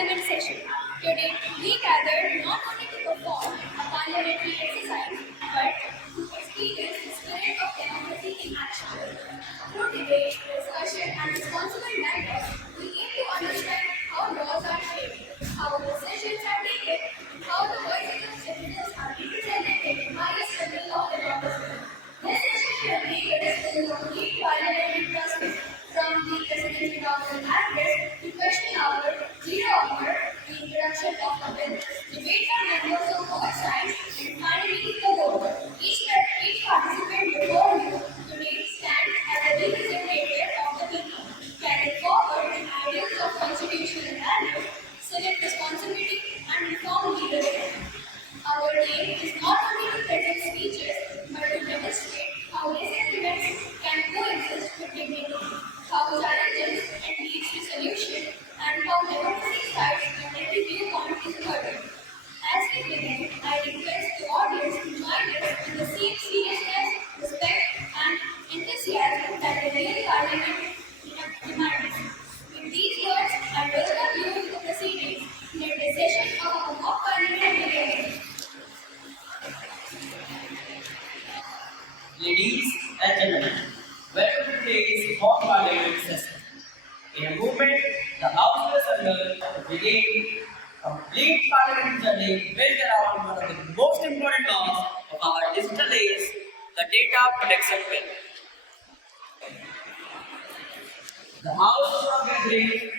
Parliament session. Today, we gathered not only to perform a parliamentary exercise, but to experience the spirit of democracy in action. Through debate, discussion, and responsible dialogue, we aim to understand how laws are shaped, how decisions are taken, and how the voices of citizens are represented in the highest level of democracy. This session will be a discussion of key parliamentary process, from the President's inaugural address to question hour, zero hour, the introduction of a bill, debate by members of all sides, and finally the vote. Each participant before you today stands as a representative of the people, carrying forward the ideals of constitutional values, civic responsibility, and reform leadership. Our aim is not only to present speeches, but to demonstrate how recent events can coexist with dignity, how challenges and leads to solution, and how democracy thrives when every viewpoint is heard. As we begin, I request the audience to join us in the same seriousness, respect, and enthusiasm that the real parliament demands. With these words, I welcome you to the proceedings. Let the session of our mock parliament begin. Ladies and gentlemen, welcome to today's mock parliament session. In a moment, the House will assemble to begin a complete parliamentary journey built around one of the most important laws of our digital age, the Data Protection Bill. The House is now gathering,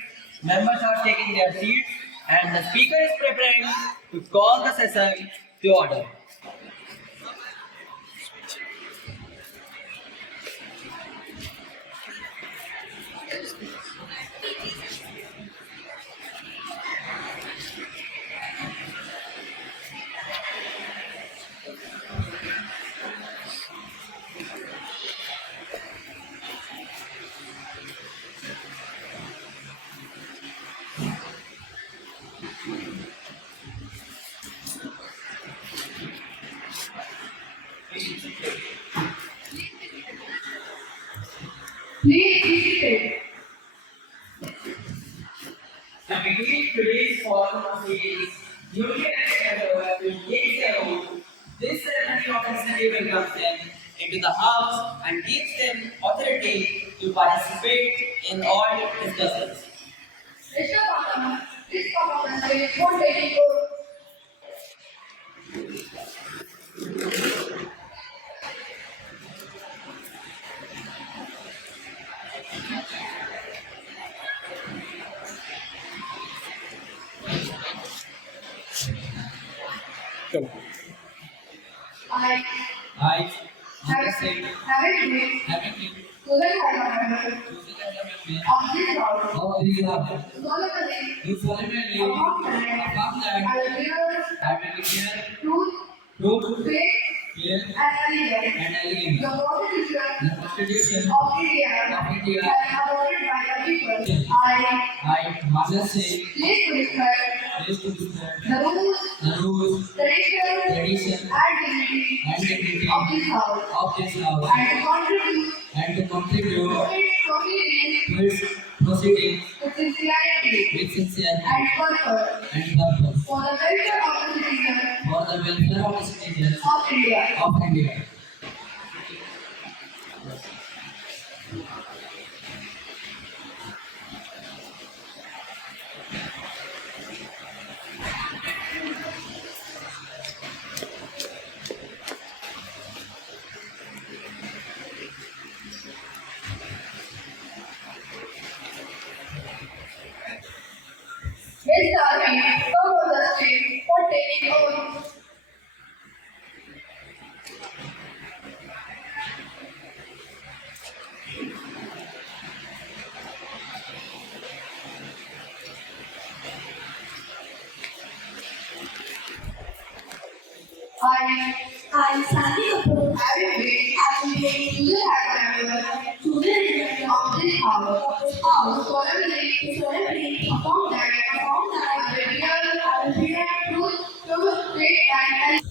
members are taking their seats, and the Speaker is preparing to call the session to order. Please be seated. To begin today's formal proceedings, duly elected will take their oath. This ceremony officially welcomes them into the House and gives them authority to participate in all discussions. Mr. Parliament, this performance will not take oath. I Having having been chosen as a member of this House, do solemnly solemnly affirm that I will bear truth, faith, and allegiance. The Constitution of India and adopted by the people. I must say, pledge to respect the rules, tradition, and dignity of this House, and to contribute to its proceedings with sincerity and purpose for the welfare of the citizens of India. Miss Darby, come on the stage for taking oath. I, Sandy Kapoor, Having been chosen as a member chosen of this House, solemnly affirm that I will bear truth, faith, and allegiance.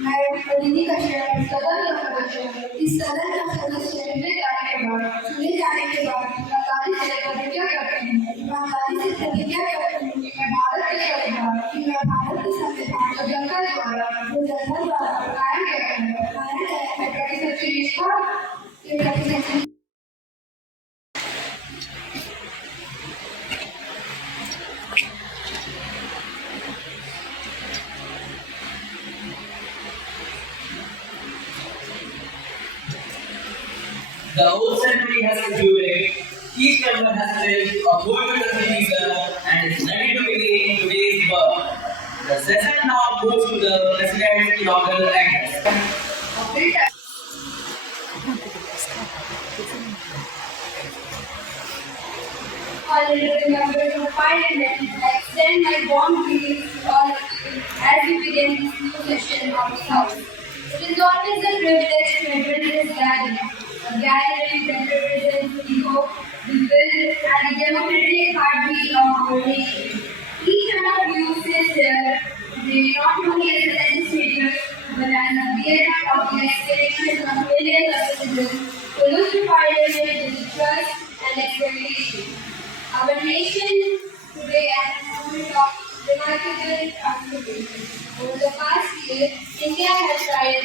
मैं दीदी का share सदन का सदस्य इस सदन का सदस्य चुने जाने के बाद ईमानदारी से प्रतिज्ञा करती हूँ ईमानदारी से प्रतिज्ञा करती हूँ कि मैं भारत के संविधान कि मैं भारत के संविधान को जनता द्वारा कायम किया है प्रति सच्ची निष्ठा के प्रति सच्ची The whole ceremony has concluded. Each member has filled a vote with the citizen and is ready to begin today's work. The session now moves to the President's inaugural address. Honorable members of Parliament, I extend my warm greetings to all of you as we begin this new session of the House. It is always a privilege to attend this gathering, a gathering that represents the hope, the will, and the democratic heartbeat of our nation. Each one of you sits here today not only as a legislator, but as a bearer of the aspirations of millions of citizens who look to Parliament with trust and expectation. Our nation today at a moment of remarkable transformation. Over the past year, India has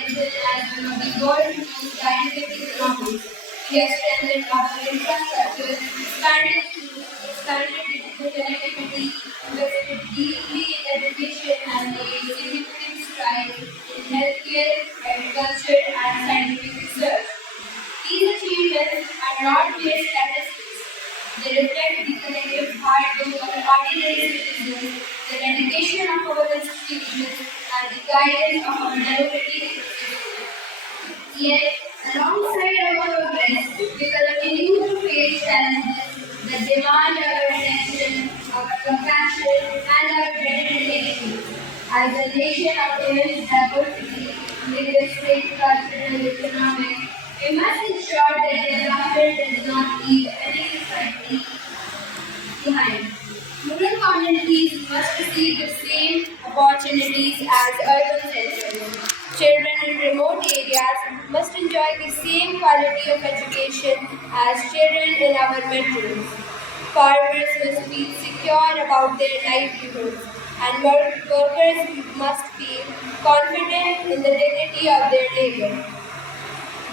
risen as one of the world's most dynamic economies. We have strengthened our infrastructure, expanded digital connectivity, invested deeply in education, and made significant strides in healthcare, agriculture, and scientific research. These achievements are not mere statistics. They reflect the collective hard work of ordinary citizens, the dedication of our institutions, and the guidance of our democratic institutions. Yet, alongside our progress, we continue to face challenges that demand our attention, our compassion, and our determination. As a nation of immense diversity, linguistic, cultural, economic, we must ensure that development does not leave any society behind. Rural communities must receive the same opportunities as urban centers. Children in remote areas must enjoy the same quality of education as children in our metros. Farmers must feel secure about their livelihoods, and workers must feel confident in the dignity of their labor.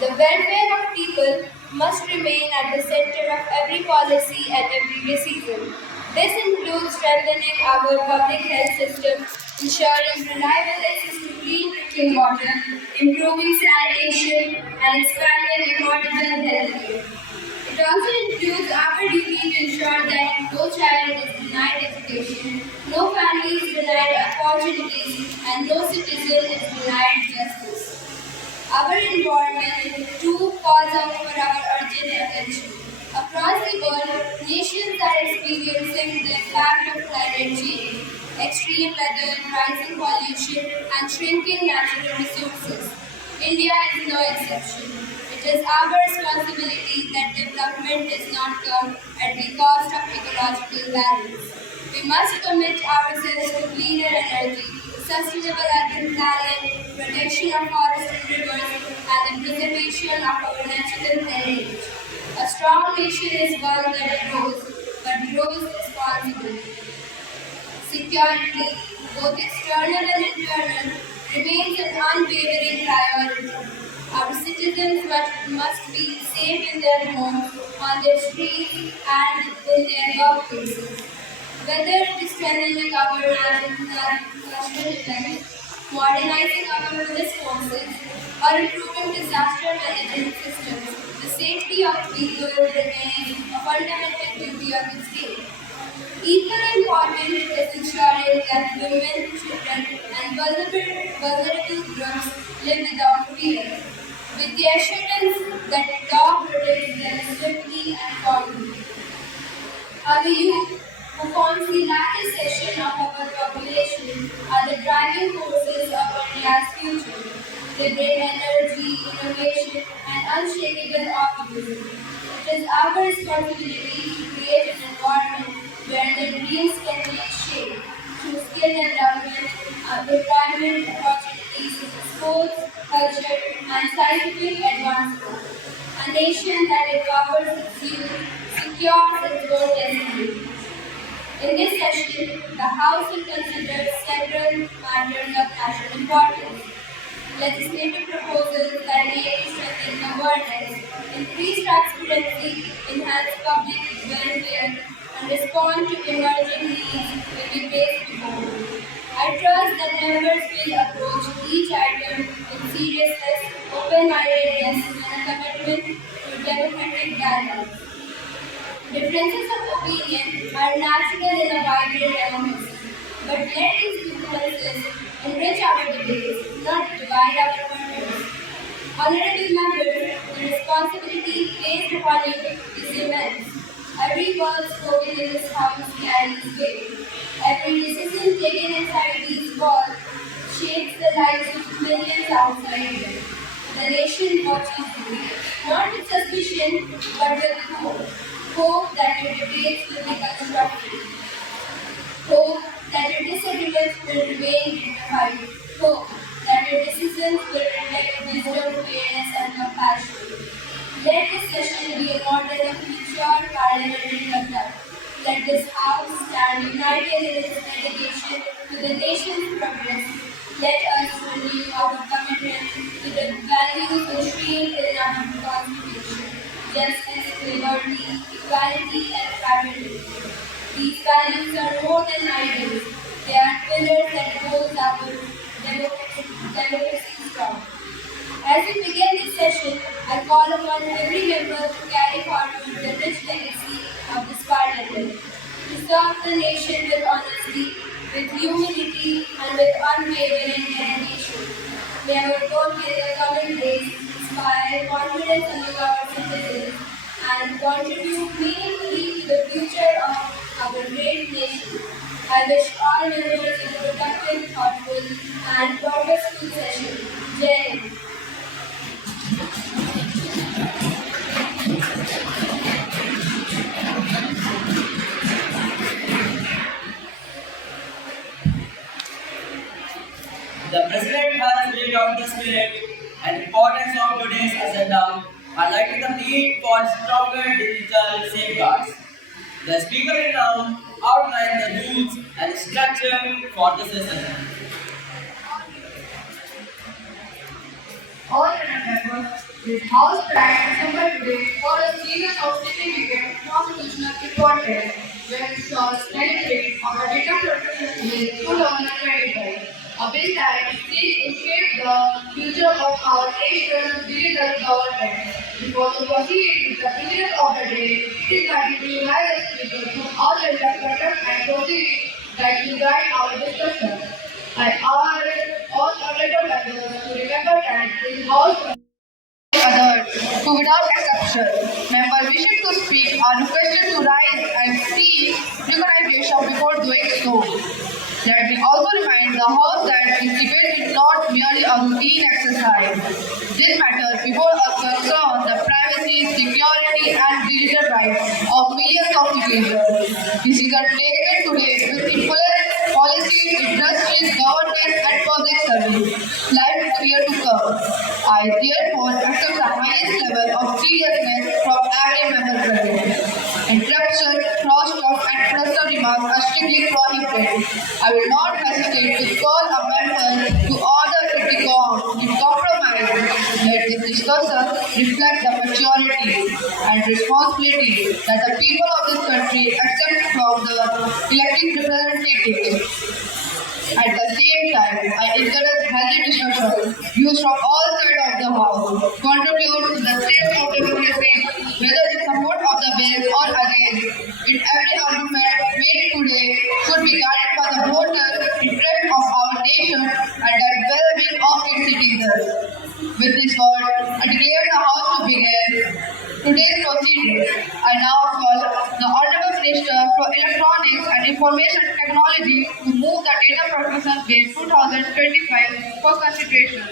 The welfare of people must remain at the center of every policy and every decision. This includes strengthening our public health system, ensuring reliable access to clean drinking water, improving sanitation, and expanding affordable healthcare. It also includes our duty to ensure that no child is denied education, no family is denied opportunities, and no citizen is denied justice. Our environment too calls out for our urgent attention. Across the world, nations are experiencing the impact of climate change, extreme weather, rising pollution, and shrinking natural resources. India is no exception. It is our responsibility that development does not come at the cost of ecological balance. We must commit ourselves to cleaner energy, sustainable urban planning, protection of forests and rivers, and the preservation of our natural heritage. A strong nation is one that grows, but grows responsibly. Security, both external and internal, remains an unwavering priority. Our citizens must be safe in their homes, on their streets, and in their workplaces. Whether it is strengthening our national defense, modernizing our police forces, or improving disaster management systems, the safety of people remains a fundamental duty of the state. Equally important is ensuring that women, children, and vulnerable groups live without fear, with the assurance that law protects them swiftly and firmly. Our youth, who forms the largest section of our population are the driving forces of India's future. They bring energy, innovation, and unshakable optimism. It is our responsibility to create an environment where their dreams can take shape through skill development, employment opportunities in sports, culture, and scientific advancement. A nation that empowers its youth secures its own destiny. In this session, the House will consider several matters of national importance. Legislative proposals that aim to strengthen governance, increase transparency, enhance public welfare, and respond to emerging needs will be placed before. I trust that members will approach each item with seriousness, open-mindedness, and a commitment to democratic dialogue. Differences of opinion are natural in a vibrant democracy, but let these differences enrich our debates, not divide our purpose. Honorable members, the responsibility placed upon you is immense. Every word spoken in this house carries weight. Every decision taken inside these walls shapes the lives of millions outside them. The nation watches you, not with suspicion, but with hope. Hope that your debates will be constructive. Hope that your disagreements will remain dignified. Hope that your decisions will reflect wisdom, fairness, and compassion. Let this session be a model of mature parliamentary conduct. Let this House stand united in its dedication to the nation's progress. Let us renew our commitment to the values enshrined in our Constitution: justice, liberty, equality, and fraternity. These values are more than ideals. They are pillars that hold our democracy strong. As we begin this session, I call upon every member to carry forward the rich legacy of this parliament, to serve the nation with honesty, with humility, and with unwavering dedication. May our work in the coming days inspire confidence among our citizens and contribute meaningfully to the future of our great nation. I wish all members a productive, thoughtful, and purposeful session. Jai Hind. The President has laid out the spirit and importance of today's agenda, highlighting the need for stronger digital safeguards. The Speaker will now outline the rules and structure for the session. Honorable members, this House planned December today for a series of significant constitutional importance, where it shall celebrate our data protection with full honor 25. A bill that seeks to shape the future of our nation's digital government. Before we proceed with the business of the day, it is my duty to remind the speaker to all the conduct and proceedings that will guide our discussion. I urge all honorable members to remember that this House others who without exception member wishing to speak are requested to rise and seek recognition before doing so. Let me also remind the House that this debate is not merely a routine exercise. This matters before us concern the privacy, security, and digital rights of millions of citizens. Decisions taken today with influence policies, industries, governance, and public service. Life is here to come. I therefore accept the highest level of seriousness from every member present. Interruption, cross-talk, and personal remarks are strictly prohibited. I will not hesitate to call a member to order if compromise. Let this discussion reflect the maturity and responsibility that the people of this country accept from the elected representatives. At the same time, I encourage healthy discussion. Views from all sides of the House contribute to the state of democracy, whether in support of the bill or against. In every argument made today should be guided by the voters, interest of our nation, and the well-being of its citizens. With this word, I declare the House to begin today's proceedings. I now call the Honorable Minister for Electronics and Information Technology to move the Data Protection Bill 2025 for consideration.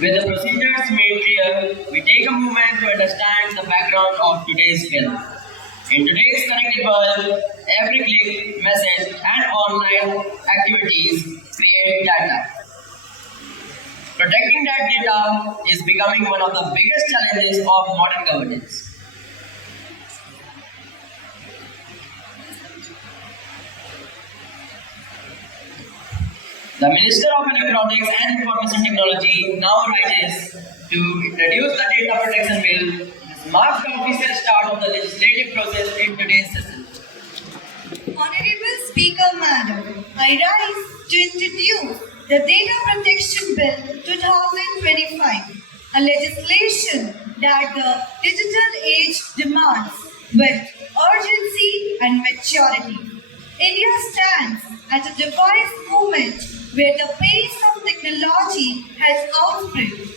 With the procedures made clear, we take a moment to understand the background of today's bill. In today's connected world, every click, message, and online activities create data. Protecting that data is becoming one of the biggest challenges of modern governance. The Minister of Electronics and Information Technology now rises to introduce the Data Protection Bill. This marks the official start of the legislative process in today's session. Honorable Speaker Madam, I rise to introduce the Data Protection Bill 2025, a legislation that the digital age demands with urgency and maturity. India stands at a device moment where the pace of technology has outstripped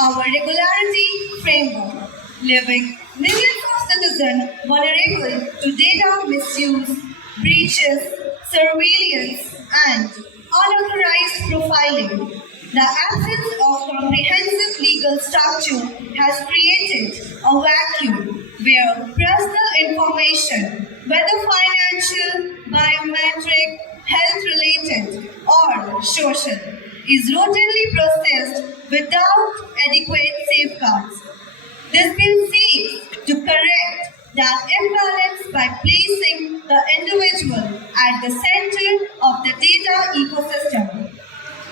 our regularity framework, leaving millions of citizens vulnerable to data misuse, breaches, surveillance, and unauthorized profiling. The absence of comprehensive legal structure has created a vacuum where personal information, whether financial, biometric, health-related, or social, is routinely processed without adequate safeguards. This bill seeks to correct that imbalance by placing the individual at the center of the data ecosystem.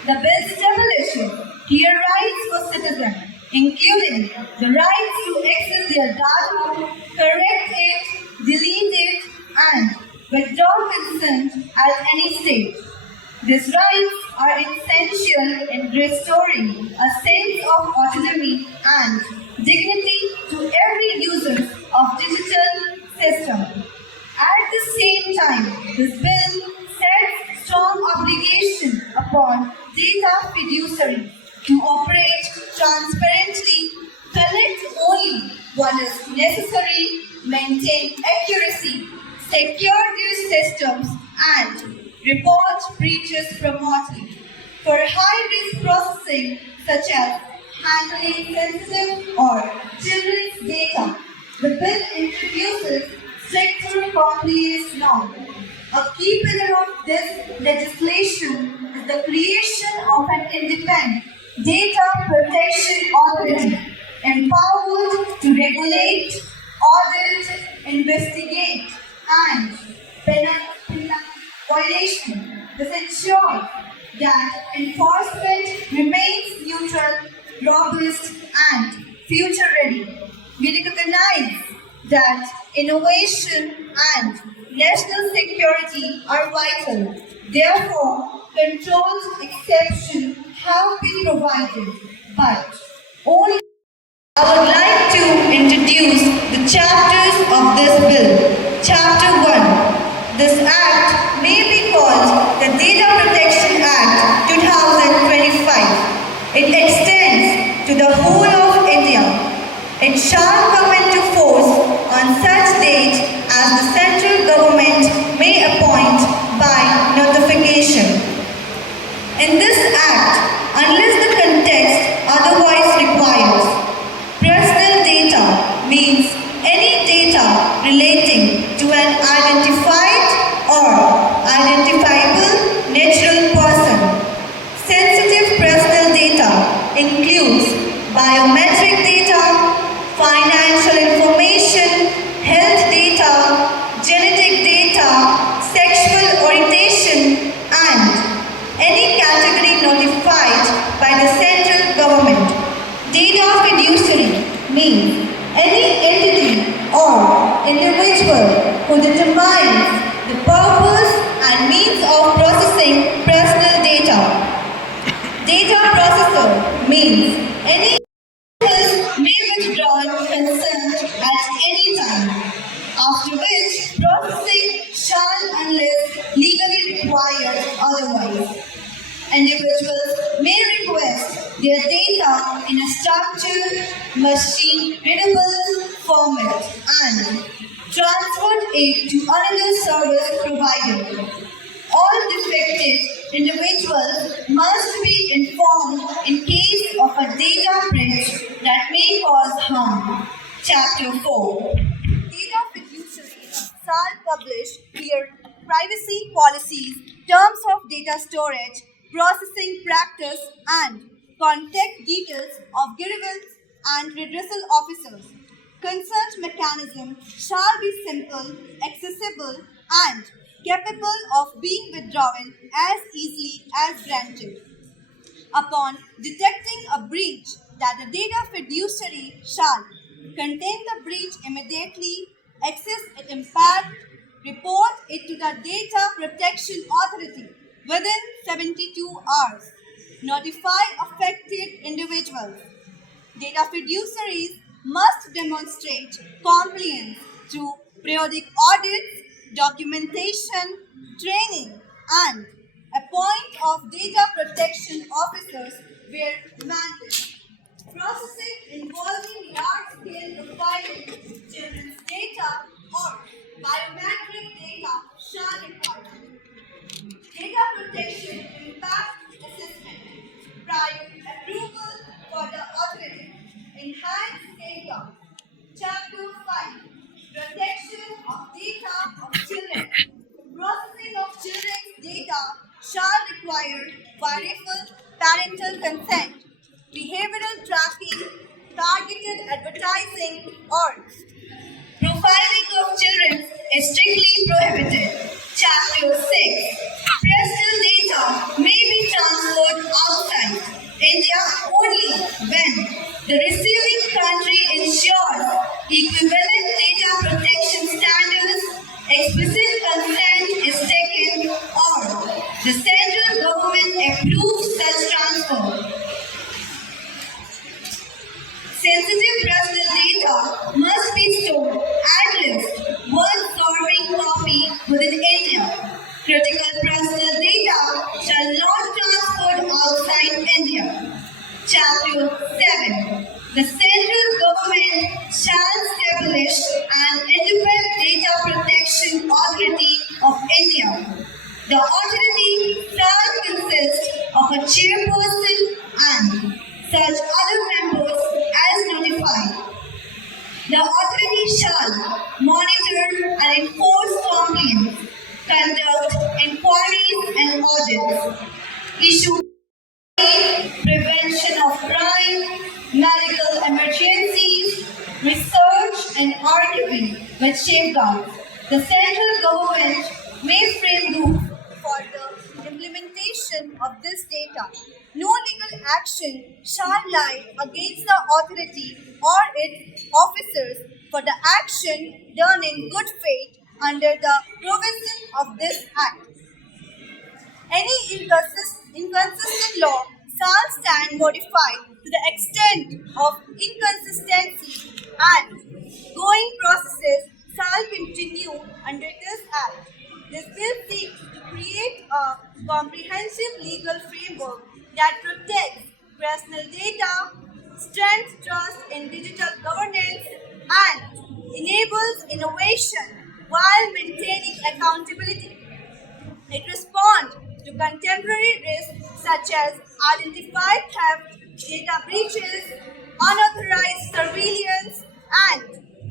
The bill establishes clear rights for citizens, including the rights to access their data, correct it, delete it, and withdraw consent at any stage. These rights are essential in restoring a sense of autonomy and dignity to every user of digital system. At the same time, this bill sets strong obligation upon data fiduciaries to operate transparently, collect only what is necessary, maintain accuracy, secure these systems, and report breaches promptly. For high-risk processing, such as handling sensitive or children's data, the bill introduces stricter compliance norms. A key pillar of this legislation is the creation of an independent data protection authority, empowered to regulate, audit, investigate, and penalize violation. This ensures that enforcement remains neutral, robust, and future-ready. We recognize that innovation and national security are vital. Therefore, controlled exceptions have been provided, but only I would like to introduce the chapters of this bill. Chapter 1. This act may be called the Data Protection Act 2025. It extends to the whole of India. It shall come into force on such date as the central government may appoint by notification. In this act, unless the context otherwise requires, personal data means any data relating to an identified or identifiable natural person. Sensitive personal data includes biometric data, financial information, health data, genetic data, sexual orientation, and any category notified by the central government. Data fiduciary means any entity or individual who determines the purpose and means of processing personal data. Data processor means any may withdraw consent at any time, after which processing shall unless legally required otherwise. Individuals may request their data in a structured, machine-readable format and transferred it to another service provider. All defected individuals must be informed in case of a data breach that may cause harm. Chapter 4. Data fiduciary shall publish their privacy policies, terms of data storage, processing practice, and contact details of grievance and redressal officers. Consent mechanism shall be simple, accessible, and capable of being withdrawn as easily as granted. Upon detecting a breach, that the data fiduciary shall contain the breach immediately, access it impaired, report it to the Data Protection Authority within 72 hours, notify affected individuals. Data fiduciaries must demonstrate compliance through periodic audits, documentation, training, and appoint of data protection officers where mandated. Processing involving large-scale profiling, children's data, or biometric data shall require data protection impact assessment, prior approval for the authority, enhanced safeguards. Chapter 5. Protection of data of children. Processing of children's data shall require variable parental consent, behavioral tracking, targeted advertising, or profiling of children is strictly prohibited. Chapter 6. Personal data may be transferred outside India only when the receiving country ensures equivalent data protection standards, explicit consent is taken, or the central government approves such transfer. Sensitive personal data must be stored at least one sovereign copy within India. Critical personal data shall not transfer outside India. Chapter 7. The central government shall establish an independent data protection authority of India. The authority shall consist of a chairperson and such other members as notified. The authority shall monitor and enforce compliance, conduct inquiries and audits, issue prevention of crime, medical emergencies, research and archiving with safeguards. The central government may frame rules for the implementation of this data. No legal action shall lie against the authority or its officers for the action done in good faith under the provision of this Act. Any inconsistent law shall stand modified to the extent of inconsistency, and going processes shall continue under this Act. This bill seeks to create a comprehensive legal framework that protects personal data, strengthens trust in digital governance, and enables innovation while maintaining accountability. It responds to contemporary risks such as identified theft, data breaches, unauthorized surveillance, and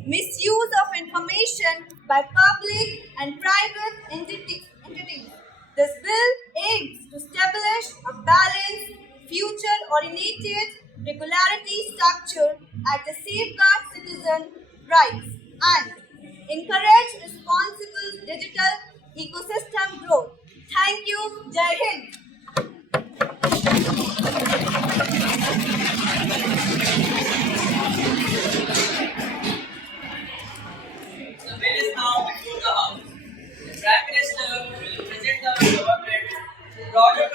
misuse of information by public and private entities. This bill aims to establish a balanced, future-oriented regulatory structure at the safeguard citizen rights and encourage responsible digital ecosystem growth. Thank you. Jai Hind. The bill is now before the House. The Prime Minister will present the government broader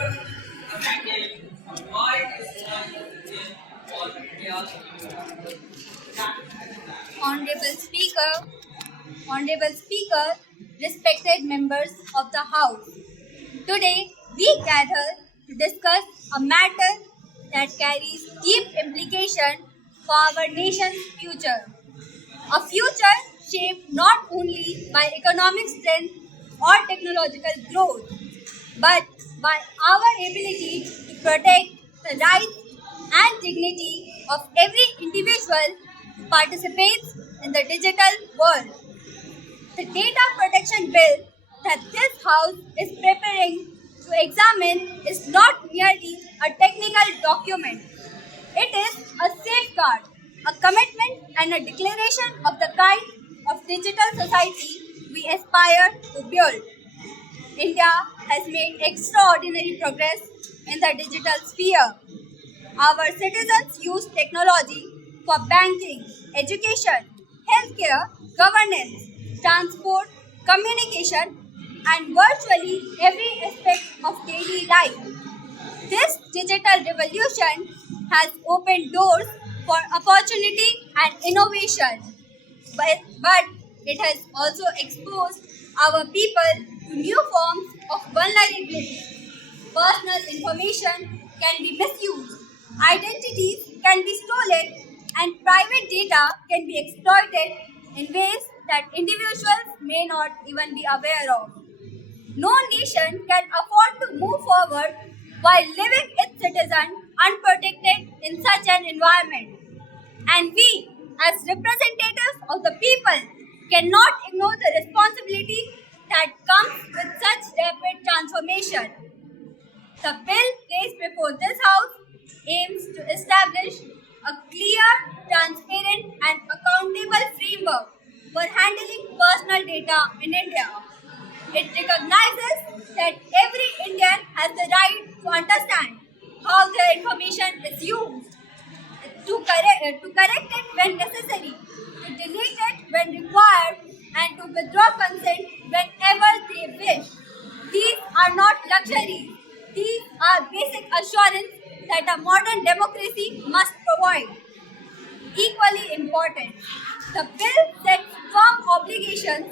understanding on why this bill was India's Honorable Speaker, respected members of the House. Today, we gather to discuss a matter that carries deep implications for our nation's future. A future shaped not only by economic strength or technological growth, but by our ability to protect the rights and dignity of every individual who participates in the digital world. The data protection bill that this House is preparing to examine is not merely a technical document. It is a safeguard, a commitment, and a declaration of the kind of digital society we aspire to build. India has made extraordinary progress in the digital sphere. Our citizens use technology for banking, education, healthcare, governance, transport, communication, and virtually every aspect of daily life. This digital revolution has opened doors for opportunity and innovation, but it has also exposed our people to new forms of vulnerability. Personal information can be misused, identities can be stolen, and private data can be exploited in ways that individuals may not even be aware of. No nation can afford to move forward while leaving its citizens unprotected in such an environment. And we, as representatives of the people, cannot ignore the responsibility that comes with such rapid transformation. The bill placed before this House aims to establish a clear, transparent, and accountable framework for handling personal data in India. It recognizes that every Indian has the right to understand how their information is used, to correct it when necessary, to delete it when required, and to withdraw consent whenever they wish. These are not luxuries. These are basic assurance that a modern democracy must provide. Equally important, the bill sets firm obligations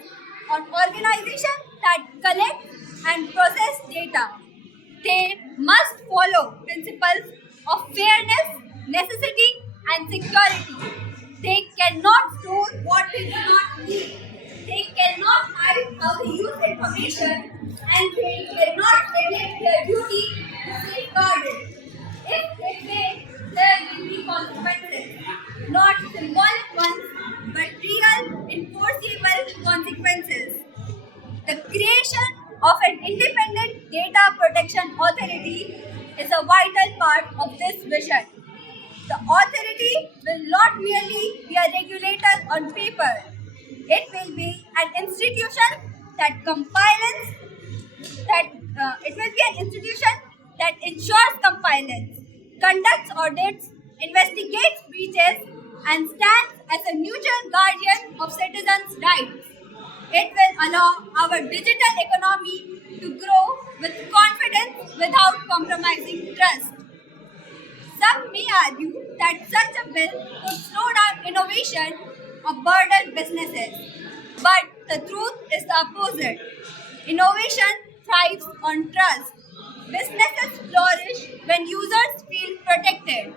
on organizations that collect and process data. They must follow principles of fairness, necessity, and security. They cannot store what they do not need. They cannot hide how they use information, and they cannot neglect their duty to safeguard it. If they fail, there will be consequences, not symbolic ones, but real, enforceable consequences. The creation of an independent data protection authority is a vital part of this vision. The authority will not merely be a regulator on paper. It will be an institution that ensures compliance, conducts audits, investigates breaches, and stands as a neutral guardian of citizens' rights. It will allow our digital economy to grow with confidence without compromising trust. Some may argue that such a bill could slow down innovation or burden businesses. But the truth is the opposite. Innovation thrives on trust. Businesses flourish when users feel protected.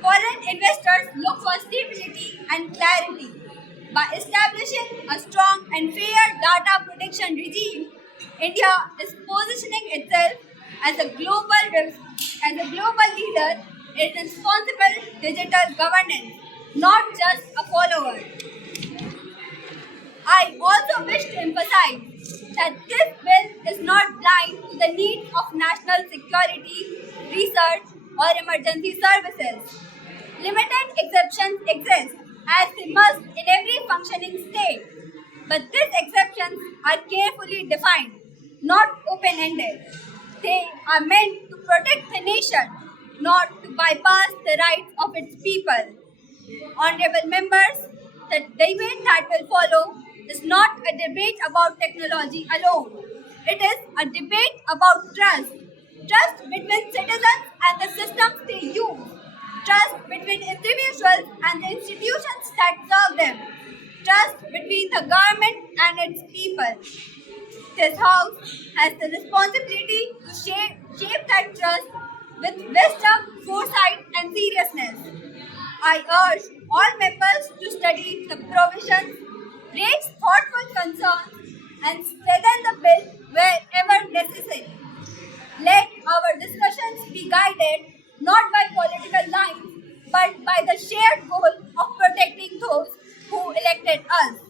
Foreign investors look for stability and clarity. By establishing a strong and fair data protection regime, India is positioning itself as a global leader in responsible digital governance, not just a follower. I also wish to emphasize that this bill is not blind to the needs of national security, research, or emergency services. Limited exceptions exist, as they must in every functioning state. But these exceptions are carefully defined, not open-ended. They are meant to protect the nation, not to bypass the rights of its people. Honorable members, the debate that will follow is not a debate about technology alone. It is a debate about trust. Trust between citizens and the systems they use. Trust between individuals and the institutions that serve them. Trust between the government and its people. This House has the responsibility to shape that trust with wisdom, foresight, and seriousness. I urge all members to study the provisions raise thoughtful concerns, and strengthen the bill wherever necessary. Let our discussions be guided not by political lines but by the shared goal of protecting those who elected us.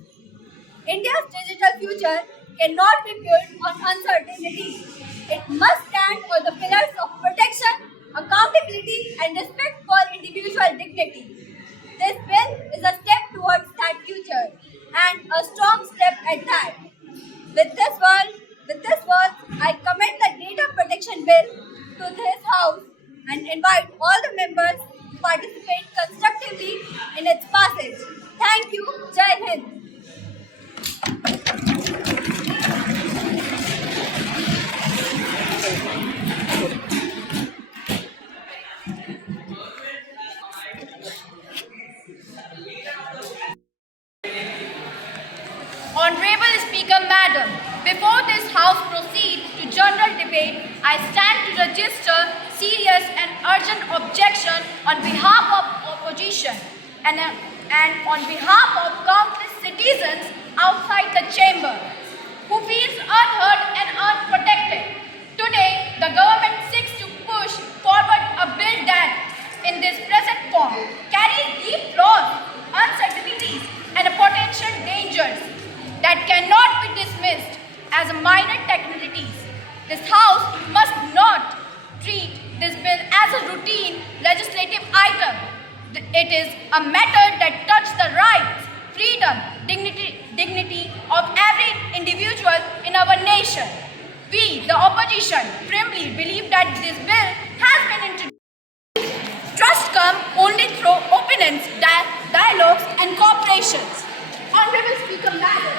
India's digital future cannot be built on uncertainty. It must stand on the pillars of protection, accountability, and respect for individual dignity. This bill is a step towards that future and a strong step at that. With this word, I commend the Data Protection Bill to this House and invite all the members to participate constructively in its passage. Thank you. Jai Hind. Honorable Speaker Madam, before this House proceeds to general debate, I stand to register serious and urgent objection on behalf of opposition and on behalf of countless citizens outside the chamber who feels unheard and unprotected. Today, the government seeks to push forward a bill that, in this present form, carries deep flaws, uncertainties, and potential dangers that cannot be dismissed as minor technicalities. This House must not treat this bill as a routine legislative item. It is a matter that touches the rights, freedom, dignity of every individual in our nation. We, the opposition, firmly believe that this bill has been introduced. Trust comes only through openness, dialogues, and cooperations. Honorable Speaker Madam,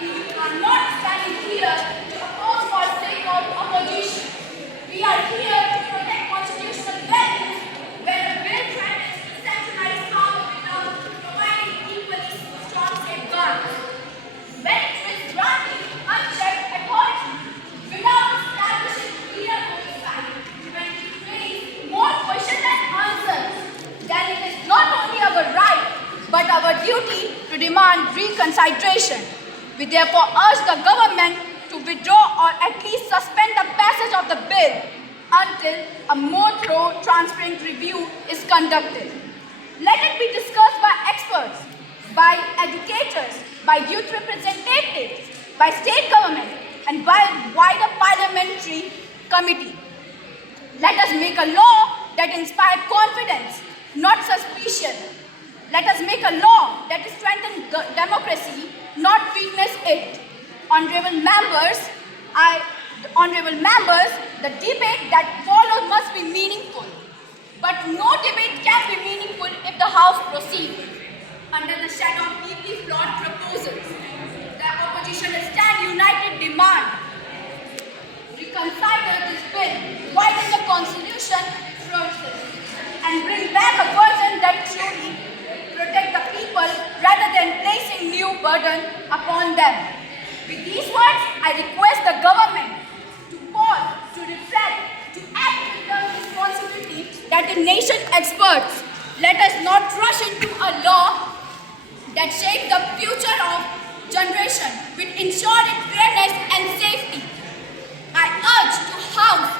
we are not standing here to oppose for sake of opposition. We are here to protect constitutional values where a bill threatens centralized power without providing equally strong safeguards. When it is granting unchecked authority without establishing clear oversight, when it raises more questions than answers, then it is not only our right but our duty to demand reconsideration. We therefore urge the government to withdraw or at least suspend the passage of the bill until a more thorough, transparent review is conducted. Let it be discussed by experts, by educators, by youth representatives, by state government, and by wider parliamentary committee. Let us make a law that inspires confidence, not suspicion. Let us make a law that strengthens democracy, not weakness it. Honorable members, the debate that follows must be meaningful. But no debate can be meaningful if the House proceeds under the shadow of deeply flawed proposals. The opposition stand united demand reconsider this bill, widen the constitution process, and bring back a version that truly protect the people rather than placing new burden upon them. With these words, I request the government to pause, to reflect, to act with the responsibility that the nation experts. Let us not rush into a law that shapes the future of generation with ensuring fairness and safety. I urge the House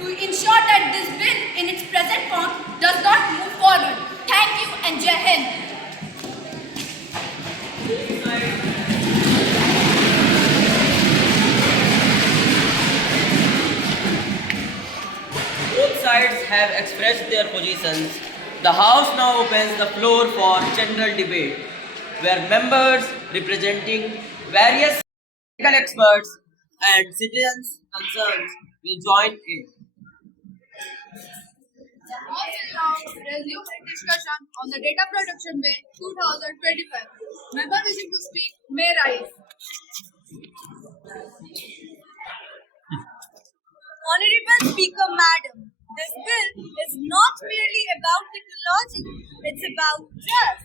to ensure that this bill in its present form does not move forward. Thank you and Jai Hind. Both sides have expressed their positions. The House now opens the floor for general debate, where members representing various legal experts and citizens' concerns will join in. The House will now resume its discussion on the Data Protection Bill 2025. Member wishing to speak may rise. Honorable Speaker Madam, this bill is not merely about technology, it's about trust.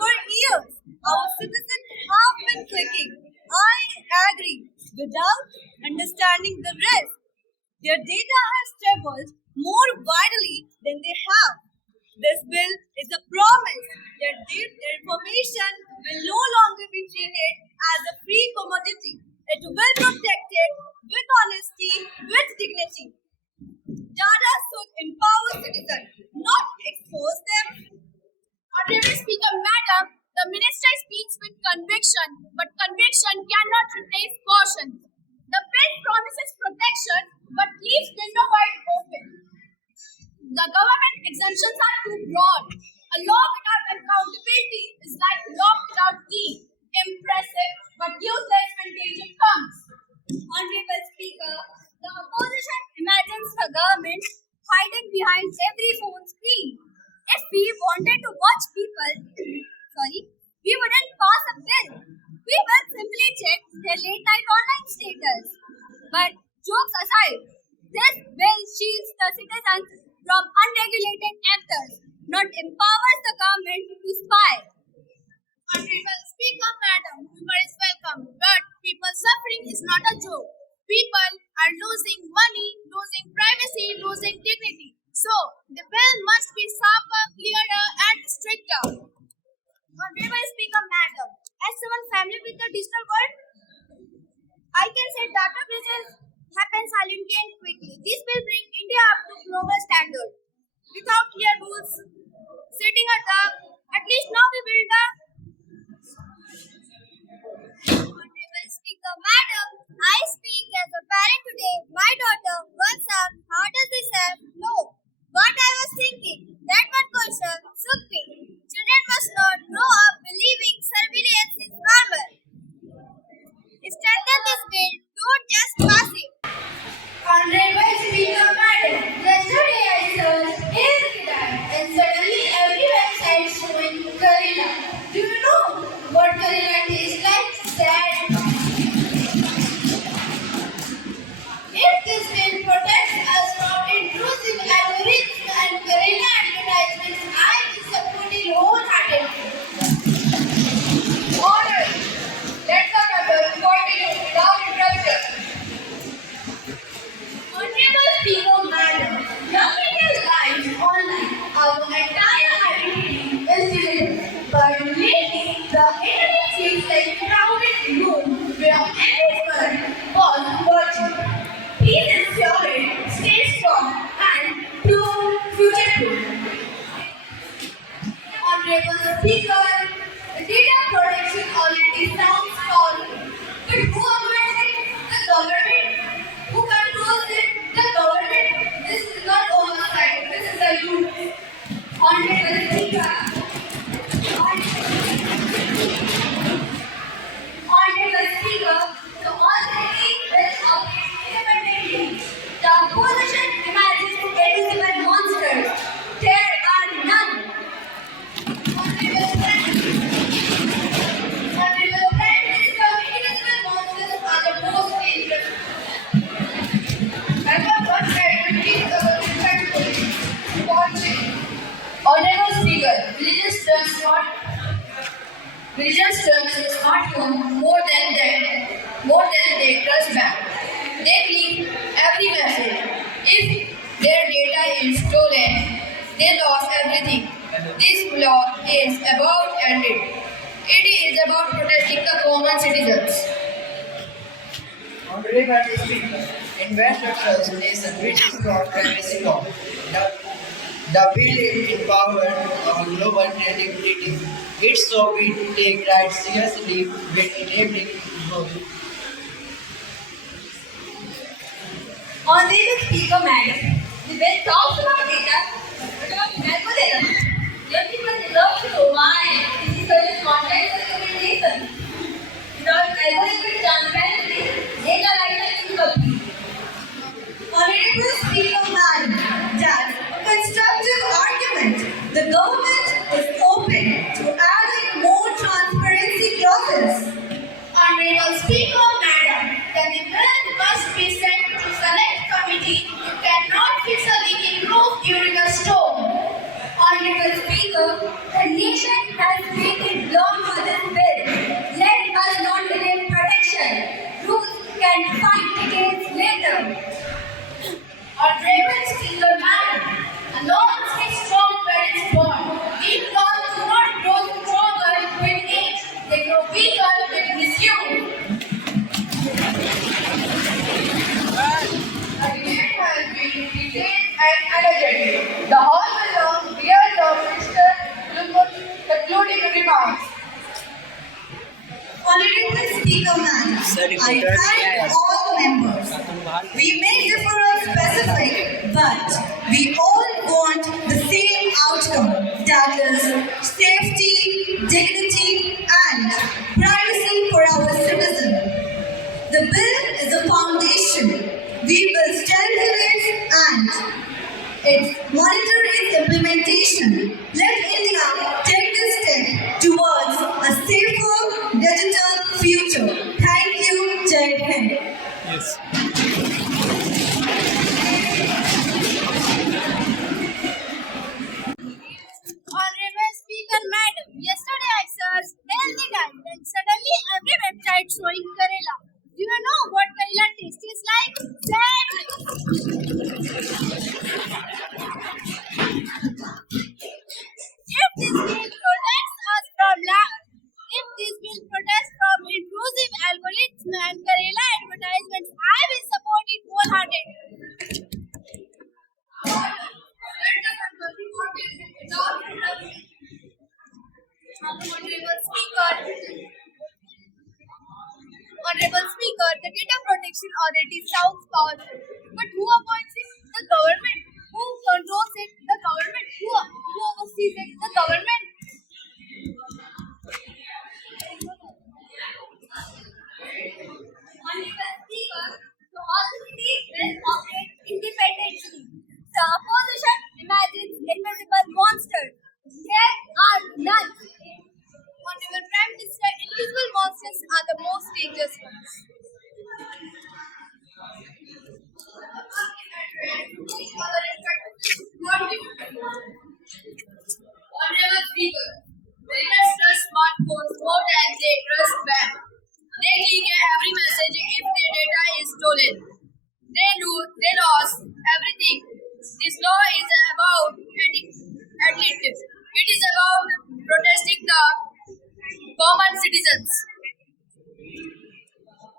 For years, our citizens have been clicking, I agree, without understanding the risk. Their data has traveled more widely than they have. This bill is a promise that their information will no longer be treated as a free commodity. It will be protected with honesty, with dignity. Data should empower citizens, not expose them. Honorable Speaker, Madam, the Minister speaks with conviction, but conviction cannot replace caution. The bill promises protection, but leaves window wide open. The government exemptions are too broad. A law without accountability is like a law without key. Impressive, but useless when danger comes. Honorable Speaker, the opposition imagines the government hiding behind every phone screen. If we wanted to watch people, we wouldn't pass a bill. We will simply check their late night online status. But jokes aside, this bill shields the citizens from unregulated actors, not empowers the government to spy. Honorable Speaker, Madam, humor is welcome, but people's suffering is not a joke. People are losing money, losing privacy, losing dignity. So, the bill must be sharper, clearer, and stricter. Honorable Speaker, Madam, as someone familiar with the digital world, I can say data breaches happen silently and quickly. This will bring India up to global standards. Without clear rules, setting a dark, at least now we build a. Honorable Speaker, Madam, I speak as a parent today. My daughter once asked, how does this help? No. What I was thinking, that one question shook me. Children must not grow up believing surveillance is normal. Strengthen this bill, don't just pass it. Honorable Speaker, Madam, yesterday I searched Instagram and suddenly every website showing Karina. Do you know what Karina tastes like? Sad. If this bill protects us from intrusive algorithms and Karina advertisements, I will support it wholeheartedly. Order! Let the matter continue without interruption. Honorable Speaker, Madam, young people's lives online, our entire identity is digital. But lately, the internet feels like a crowded room where everyone was watching. Please ensure it stays strong and future-proof. Honorable Speaker, data protection already sounds solid. But who avoids it? The government. Who controls it? The government. This is not oversight. This is a youth. Honorable Speaker. Honorable Speaker, the authority will operate independently. The opposition imagines invisible monsters. There are none. Honorable Prime Minister, invisible monsters are the most dangerous. Remember what said to keep the government control. Watching. Honorable Speaker, religious turn to smartphone more than they trust back. They believe every message. If their data is stolen, they lost everything. This law is about ended. It is about protecting the common citizens. Honorable Speaker, investor trust is a critical privacy law. The bill empowers our global credibility. It's so we take rights seriously when enabling growth. Honorable Speaker, Madam, the bill talks about data, but about algorithms. Young people deserve to know why this is such a content recommendation. Without algorithmic transparency, data rights are incomplete. Honorable Speaker, Madam, that constructive argument. The government is open to adding more transparency clauses. Honorable Speaker, Madam, then the bill must be sent to select committee. You cannot fix a leaking roof during a storm. Honorable Speaker, the nation has waited long for this bill. Let us not delay protection. Rules can fight decades later. Honorable Speaker, Madam, a law must be strong where it's concluded. The House will now hear the Minister concluding remarks. Honorable Speaker Ma'am, I thank all members. We may differ on specific, but we all want the same outcome, that is, safety, dignity, and privacy for our citizens. The bill is a foundation. We will strengthen it and monitor its implementation. Let India take this step towards a safer digital future. Thank you, Jai Hind. Yes. Honorable Speaker Madam, yesterday I searched healthy diet and suddenly every website showing Karela. Do you know what Karela taste is like? If this bill protects us from if this bill protects from intrusive algorithms and Karela advertisements, I will support it wholeheartedly. Honorable Speaker, the Data Protection Authority sounds powerful, but who appoints it? The government. Who controls it? The government. Who oversees it? The government. Honorable Speaker, the authority will operate independently. The opposition imagines invisible monsters. There are none. Honorable Prime Minister, invisible monsters are the most dangerous ones. Honorable Speaker, parents trust smartphones more than they trust bank. They click every message if their data is stolen. They lost everything. This law is about addictive. It is about protecting the common citizens.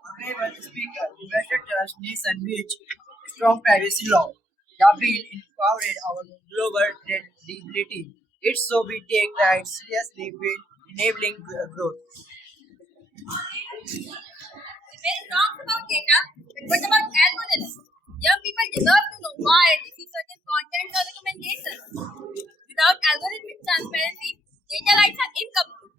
Honorable Speaker, investor trust needs and which strong privacy law. The bill empowered our global credibility. It's so we take rights seriously with enabling growth. The bill talks about data, but what about algorithms? Young people deserve to know why they see certain content or recommendations. Without algorithmic transparency, data rights are incomplete.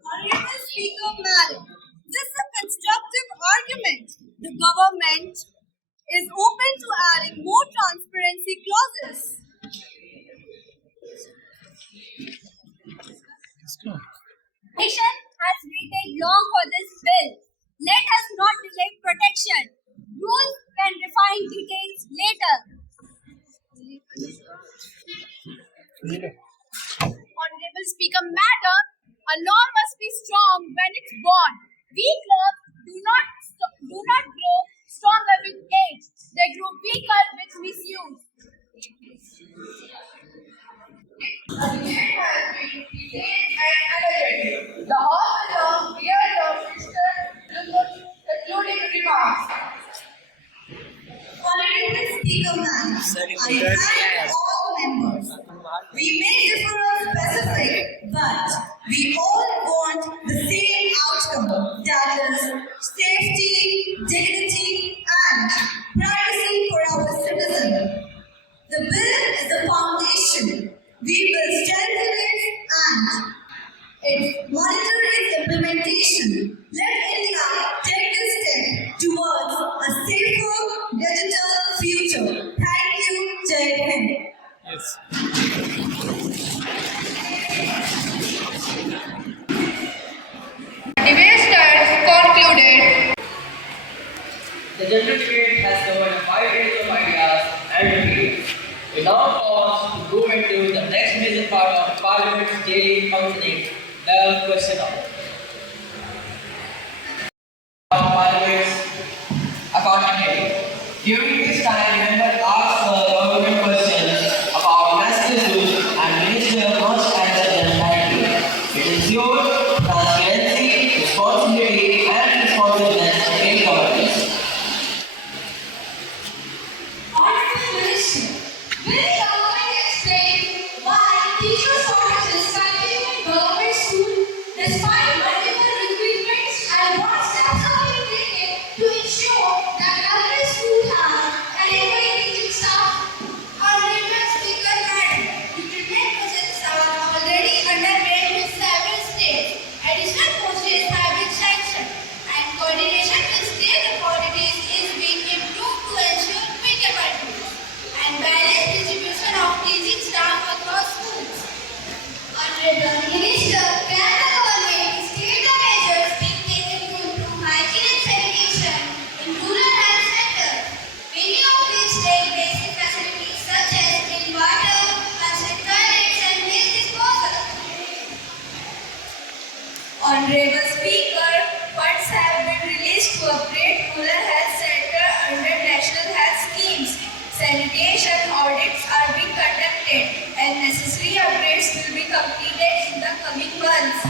Honorable Speaker Ma'am, this is a constructive argument. The government is open to adding more transparency clauses. Nation has waited long for this bill. Let us not delay protection. Rules can refine details later. Honorable Speaker, Madam, a law must be strong when it's born. Weak laws do not grow stronger with age. They grow weaker with misuse. The House will now hear the Minister concluding remarks. Honorable Speaker Ma'am, I thank all members. We may differ on specific, but we all want the same outcome, that is, safety, dignity, and privacy for our citizens. The bill is a foundation. We will strengthen it and monitor its implementation. Let India take this step towards a safer digital future. Thank you, Jai Hind. Yes. Debate stands concluded. The general debate has covered a wide range of ideas and opinions. We now pause to go into the next major part of Parliament's daily functioning, the question hour. Parliament's accountability. During this time, members ask government questions about mass issues and minister must answer them directly. It ensures transparency, responsibility, and responsiveness in governance. Honorable Minister, Will the government explain why teacher shortages continue in government schools despite multiple recruitments, and what steps are being taken to ensure that every school has adequate teaching staff? Honorable Speaker Madam, recruitment processes are already underway in several states. Additional posts have been sanctioned, and coordination with state authorities is being improved to ensure quick appointments and balanced distribution of teaching staff across schools. Honorable Minister, can the government state the measures being taken to improve hygiene and sanitation in rural health centers? Many of these take basic facilities such as clean water, unsafe toilets, and waste disposal. Honorable Speaker, funds have been released to upgrade rural health center under national health schemes. Sanitation audits are being conducted and necessary upgrades will be completed in the coming months.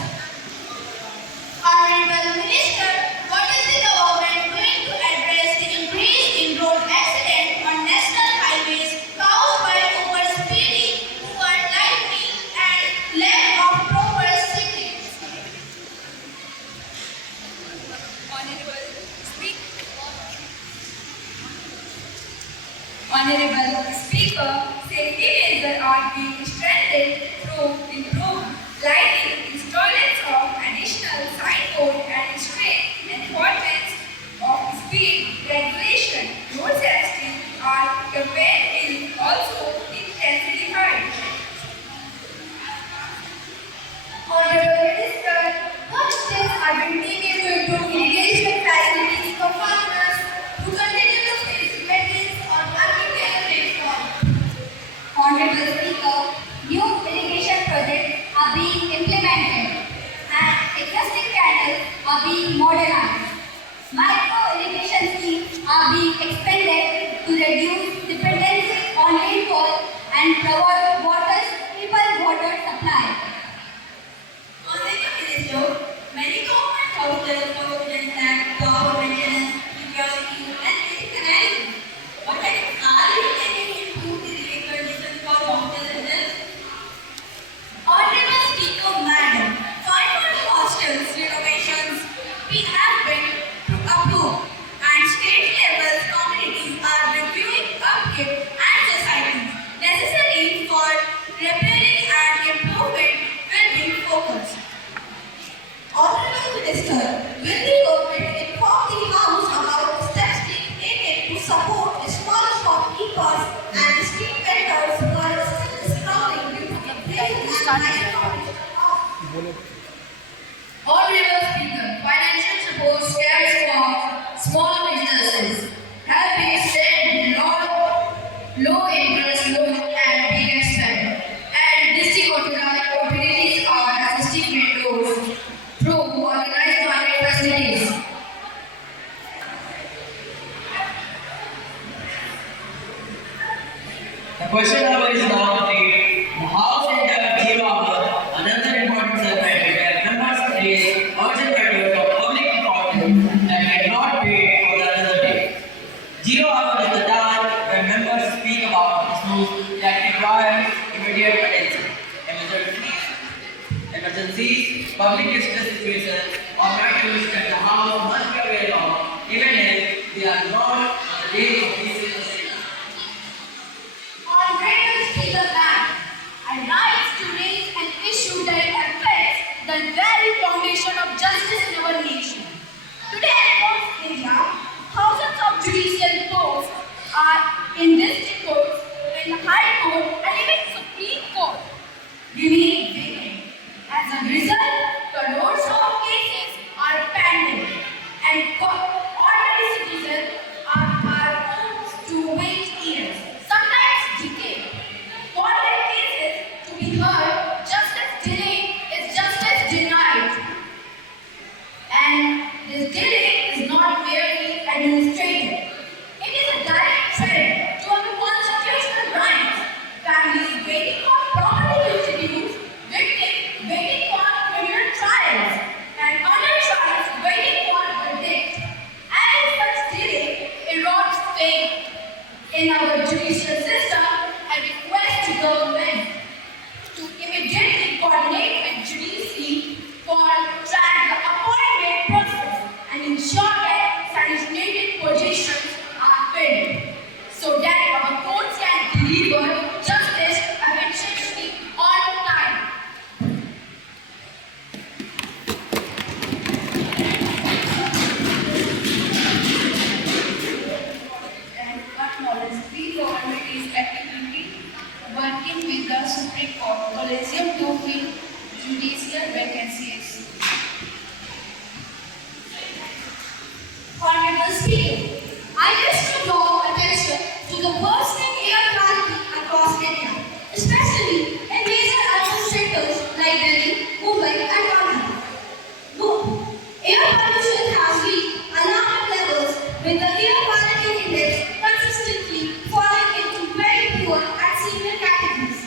Honorable Minister, what is the government doing to address the increase in road accidents on national highways caused by overspeeding, poor lighting, and lack of proper signage? Honorable Speaker, safety measures are being strengthened through improved lighting, installation of additional signboard and strict enforcement of speed regulation. Road safety are campaign is also intensified. Honorable Minister, what steps are being taken to improve irrigation facilities for farmers who continue to face maintenance or agricultural rainfall? Honorable Speaker, new irrigation projects are being implemented and existing canals are being modernized. Micro irrigation schemes are being expanded to reduce dependency on rainfall and provide stable water supply. Honorable Minister, many government houses provisions like power maintenance, security, and basic canals. But are you taking improve the living conditions for hostel residents? Honorable Speaker, Madam, fund for the hostels renovations we have been approved, and state level communities are reviewing upkeep and societies necessary for repairing and improvement will be focused. Honorable Minister, will the government inform the House about the steps being taken to support the small shopkeepers and street vendors who are still struggling due to inflation and high costs? Honorable Speaker, financial support scams for small businesses have been extended low interest loan and big expense, and district authorities are assisting vendors through organized market facilities. The question hour is now complete. The House entered zero hour, another important segment where members raise urgent matters of public importance and cannot wait for another day. Zero hour is the time when members speak about issues that require immediate attention. Emergencies, public distress situations, or matters that the House must be aware of, even if they are not on the day of recess or sitting. Honorable Speaker, Madam, I rise to raise an issue that affects the very foundation of justice in our nation. Today across India, thousands of judicial posts are in district courts, in the High Court, and even Supreme Court remain vacant. As a result, crores of cases are pending, and ordinary citizens are forced to wait years, sometimes decades, for their cases to be heard. Justice delayed is justice denied, and this delay is not merely administrative. It is a direct threat to our constitutional rights. Families waiting for property distribution, victims waiting for criminal trials, and other trials waiting for verdict. working with the Supreme Court Collegium to fill judicial vacancies. Honorable Speaker, I wish to draw attention to the worsening air quality across India, especially in major urban centers like Delhi, Mumbai, and Jharkhand. Air pollution has reached alarming levels, with the air quality index consistently falling into very poor and senior categories.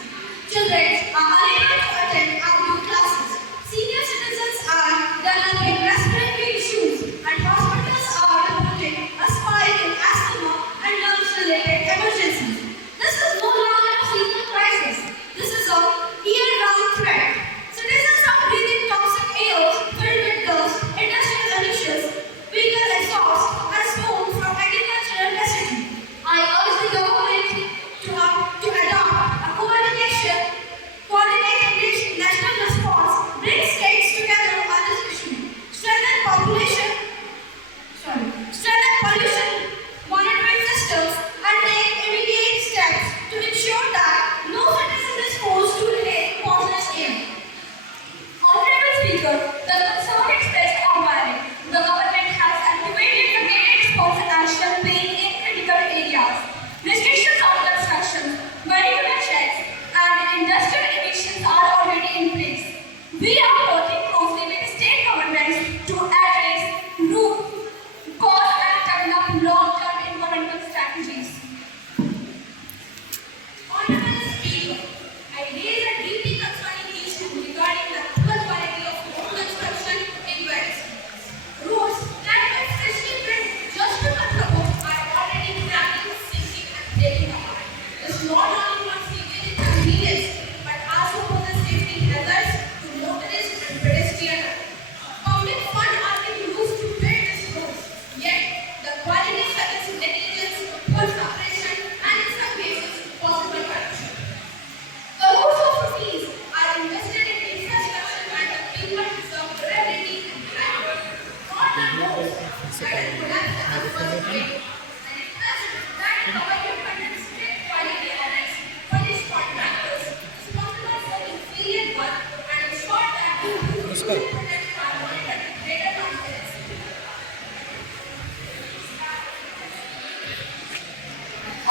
Children are unable to attend outdoor classes. Senior citizens are developing respiratory issues, and hospitals are reporting a spike in asthma and lungs-related emergencies. This is no longer a seasonal crisis. This is a year-round threat. Citizens are breathing toxic air filled with dust, industrial emissions, vehicle exhaust, and smoke from agricultural residues. I urge the government to adopt a coordinated national response, bring states together on this issue, strengthen pollution monitoring systems, and take immediate steps to ensure that no citizen is forced to inhale poisonous air. Honorable Speaker, the concern expressed are valid. The government has activated the immediate response and action plan in critical areas. Restrictions on construction, medical checks, and industrial emissions are already in place. We are working closely with state governments to address root cause and develop long-term environmental strategies. Honorable Speaker, I raise a deeply concerning issue regarding the poor quality of road construction in West. Roads that were freshly built just to cut the road are already cracking, sinking, and breaking apart. This not only causes severe inconvenience, but also poses safety hazards to motorists and pedestrians. Public funds are being used to build these roads, yet the quality suffers negligence, poor preparation, and in some cases, possible corruption. Crores of rupees are invested in infrastructure and the people deserve durability and reliability. Not the roads that have collapsed the unfirst way. And it has that government conducts strict quality audits, police contractors responsible for inferior work, and ensure that the protected are monitored with greater transparency.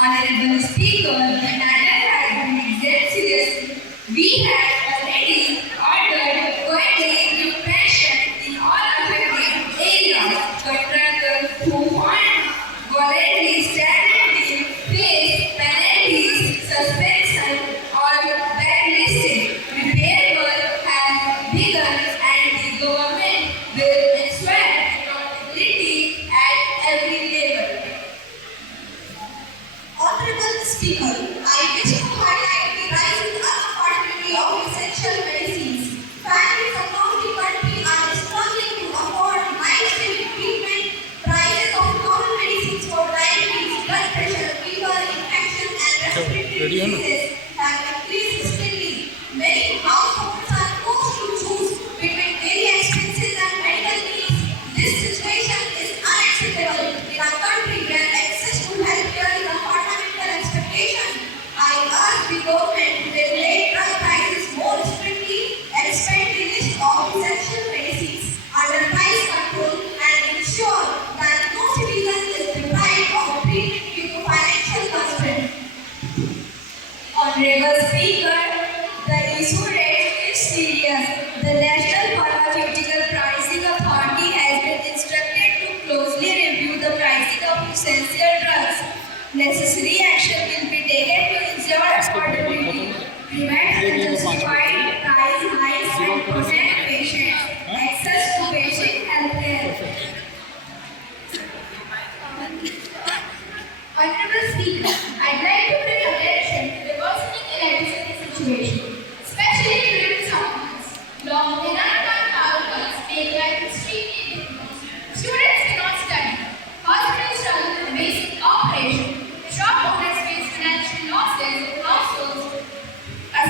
Honorable Speaker, the matter has been examined seriously. We have already ordered coordinated repression in all affected areas. Contractors who want voluntarily standing face penalties, suspension, or blacklisting. Repair work has begun, and the government will ensure accountability at every level. Honorable Speaker, I wish to highlight the rising unaffordability of essential medicines. Families across the country are struggling to afford life-saving treatment. Prices of common medicines for diabetes, blood pressure, fever, infection, and respiratory diseases have increased steadily. Many households are forced to choose between very expensive and medical needs. This situation is unacceptable in a country where access to healthcare is a fundamental expectation. I urge the government to regulate drug prices more strictly and expand the list of essential medicines under price control and ensure that no citizen is deprived of treatment due to financial constraints. Honorable Speaker, the issue raised is serious. The National Pharmaceutical Pricing Authority has been instructed to closely review the pricing of essential drugs. Necessary action will be taken to ensure affordability, prevent unjustified price hikes, and protect patients' access to basic health care. Honorable Speaker, I'd like to bring attention to the worsening electricity situation, especially during summer months. Long nighttime power cuts make life extremely difficult. Students cannot study. Hospitals struggle with basic operation. Shop owners face financial losses. Households as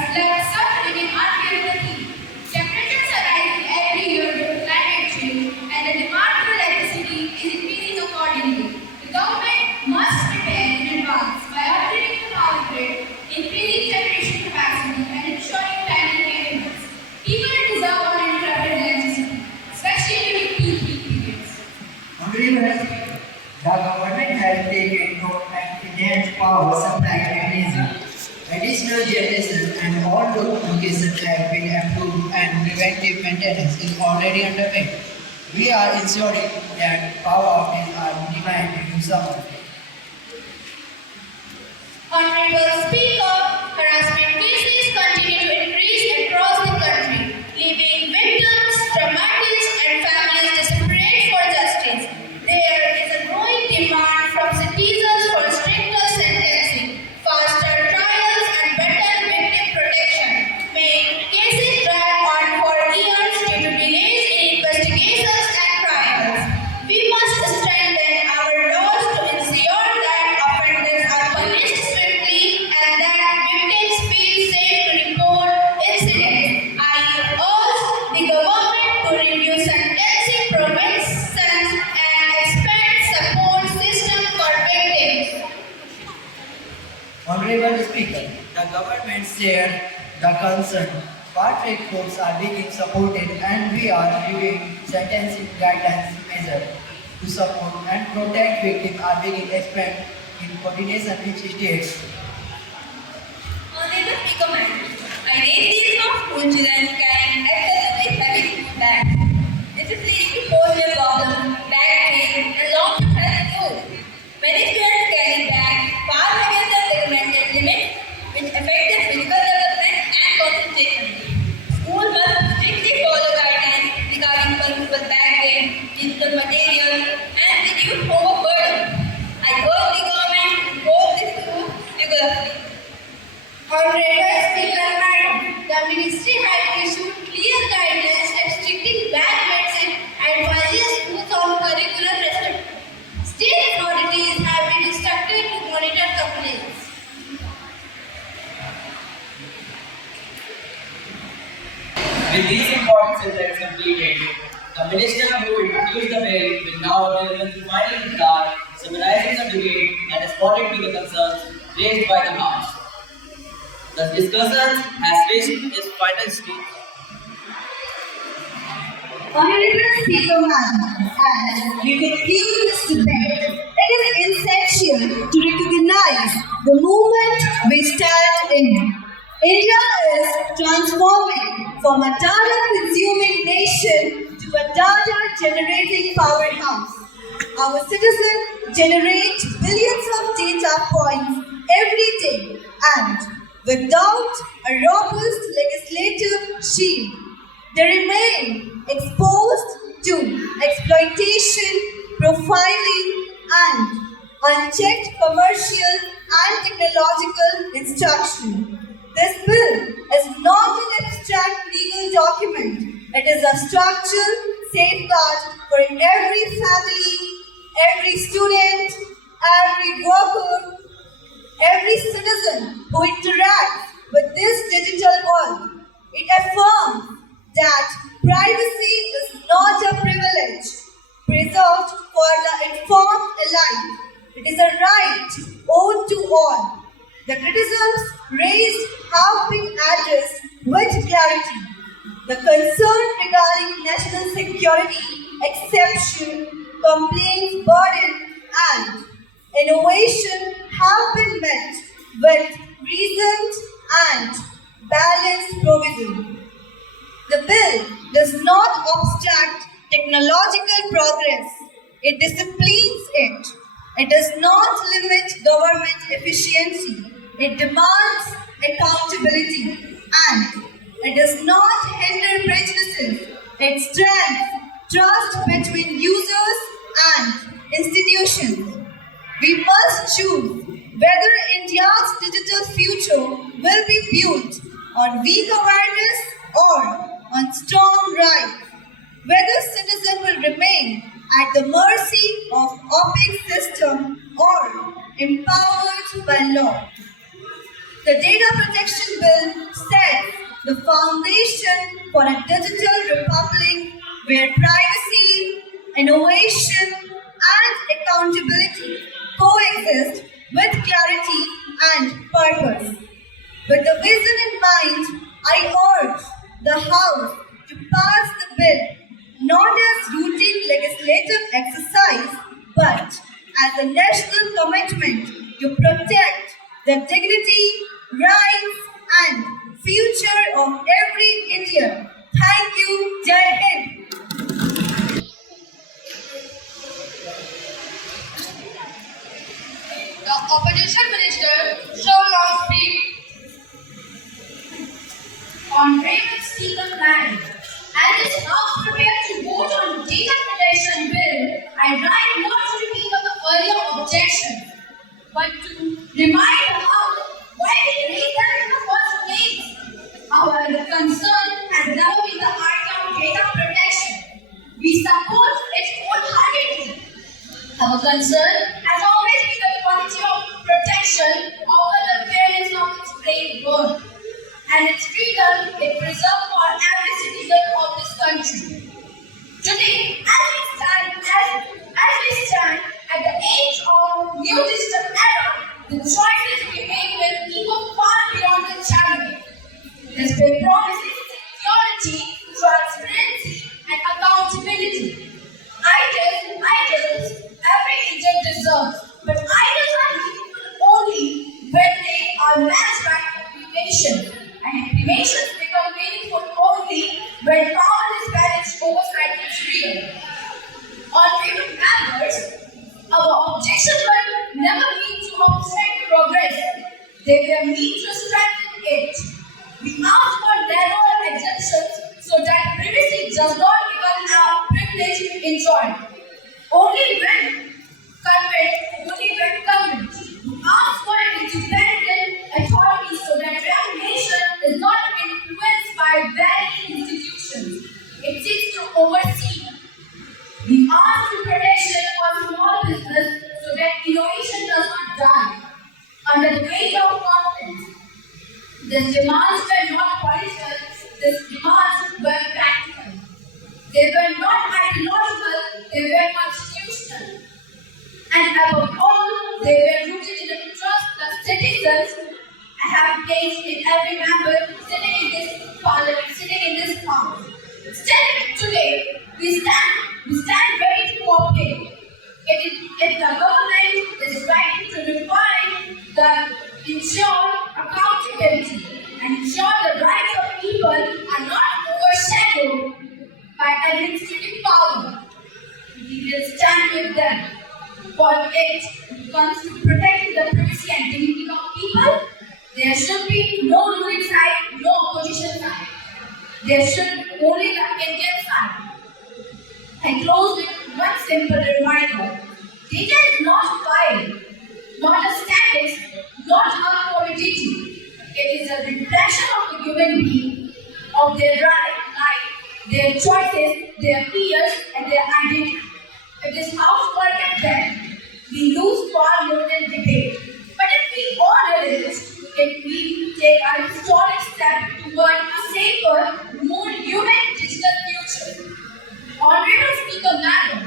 future generations, and all locations have been approved and preventive maintenance is already underway. We are ensuring that power outages are minimized during summer. Honorable Speaker, harassment cases continue to increase across the country, leaving victims, traumatized, and families desperate for justice. There is a growing demand from citizens for stricter sentencing, faster trials, and better victim protection. May cases drag on for years due to delays in investigations and trials. We must strengthen our laws to ensure that offenders are punished swiftly and that victims feel safe to report incidents. I urge the government to review sentencing provisions and expand support system for victims. Honorable Speaker, the government shared the concern. Part courts are being supported and we are reviewing sentencing guidelines measures to support and protect victims are being expanded in coordination with states. Honorable Speaker, ma'am, I raise these of school children carrying excessively heavy food bags. This is leading to posture problems, back pain, and long-term health issues. Many students carry bags far against the recommended limits, which affect their physical development and concentration. School must strictly follow guidelines regarding permissible bag weight, digital material, and reduce homework burden. I urge the government to impose this rule rigorously. Honorable Speaker, Madam, the Ministry had issued clear guidelines restricting bag weights and advising schools on curricular restriction. State authorities have been instructed to monitor complaints. With these important sentences completed, the Minister who introduced the bill will now deliver the final reply, summarizing the debate and responding to the concerns raised by the House. The discussion has reached its final stage. Honorable Speaker, Madam, as we conclude this debate, it is essential to recognize the movement we stand in. India is transforming from a data-consuming nation to a data-generating powerhouse. Our citizens generate billions of data points every day and, without a robust legislative shield, they remain exposed to exploitation, profiling, and unchecked commercial and technological instruction. This bill is not an abstract legal document. It is a structural safeguard for every family, every student, every worker, every citizen who interacts with this digital world. It affirms that privacy is not a privilege preserved for the informed alike. It is a right owed to all. The criticisms raised have been addressed with clarity. The concern regarding national security, exception, complaints burden, and innovation have been met with reasoned and balanced provision. The bill does not obstruct technological progress. It disciplines it. It does not limit government efficiency. It demands accountability. And it does not hinder prejudices. It strengthens trust between users and institutions. We must choose whether India's digital future will be built on weak awareness or on strong rights. Whether citizens will remain at the mercy of opaque system or empowered by law. The Data Protection Bill sets the foundation for a digital republic where privacy, innovation, and accountability coexist with clarity and purpose. With the vision in mind, I urge the House to pass the bill not as routine legislative exercise, but as a national commitment to protect the dignity, rights, Our concern has always been the quality of protection over the fairness of its brave bird and its freedom it preserved for every citizen of this country. Today, as we stand at the age of new digital era, the choices we make will go far beyond the challenge. This bill promises security, transparency, and accountability. Idols, every Indian deserves, but idols are meaningful only when they are matched by implementation, and implementations become meaningful only when power is balanced oversight is real. Honorable members, our objections were never meant to obstruct progress, they were meant to strengthen it. We ask for narrower exemptions so that privacy does not become a privilege enjoyed. Only when convenient. We ask for independent authority so that regulation is not influenced by very institutions. It seeks to oversee. We ask for protection for small business so that innovation does not die under the weight of confidence. These demands were not political, these demands were practical. They were not ideological, they were constitutional. And above all, they were rooted in the trust that citizens have placed in every member sitting in this parliament, sitting in this house. Standing today, we stand ready to cooperate. If the government is ready to ensure accountability and ensure the rights of people are not overshadowed by administrative power, we will stand with them. For it comes to protecting the privacy and dignity of people, there should be no ruling side, no opposition side. There should be only the Indian side. I close with one simple reminder. Data is not a file, not a status, not a commodity. It is a reflection of the human being, of their life, their choices, their fears, and their identity. If this house forgets them, we lose far more than debate. But if we honor it, if we take a historic step toward a safer, more human digital future. Honorable Speaker Madam,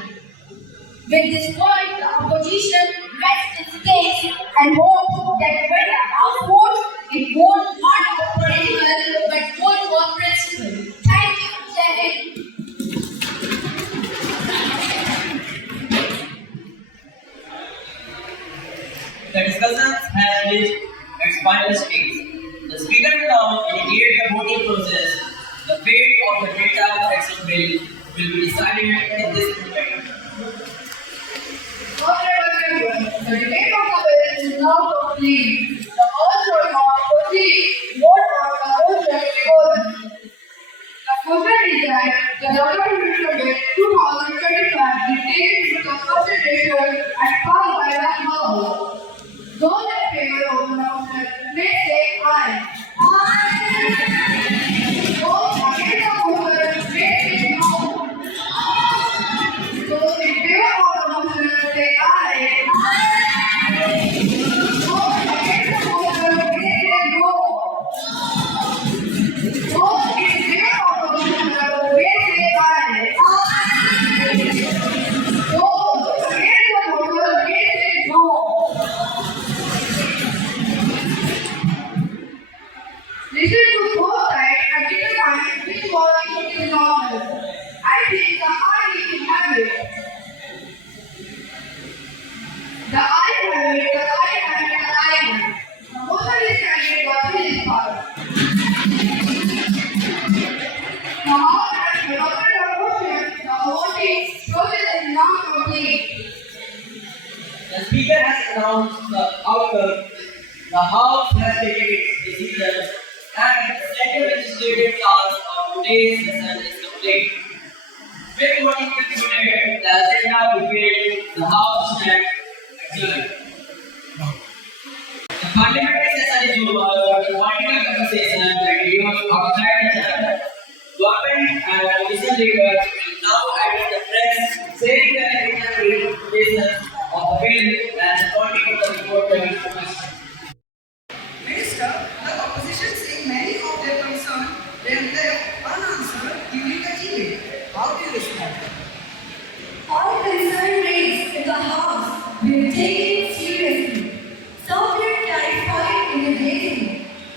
with this word, the opposition rests its case and hopes that when the House votes, it votes not for political but votes for principle. Thank you, Jharkhand. The discussions have reached its final stage. The Speaker will now indicate the voting process. The fate of the data protection bill will be decided in this moment. Honorable members, the debate of the bill is now complete. The House will now proceed to vote on the motion before them. The motion is that the Government Bill 2025 be taken into consideration and passed by the House. Those in favor of the motion may say aye. Aye. Those against the motion may say no. Those in favor of the motion say aye. Aye. Those against the motion may say no. Those in favor of the motion may say aye. Aye. Those against the motion may say no. Listen to both sides and determine which one is normal. I think the eye is have it. The eye have it, the eye have it, the eye have it. The motion is carried, the bill is passed. The House has adopted the motion, the voting process is now complete. The Speaker has announced the outcome. The House has taken its decision and the second legislative task of today's session is complete. With voting concluded, the agenda prepared, the House stands adjourned. The parliamentary session is over, but the political conversation continues outside the chamber. Government and opposition leaders will now address the press, saying their business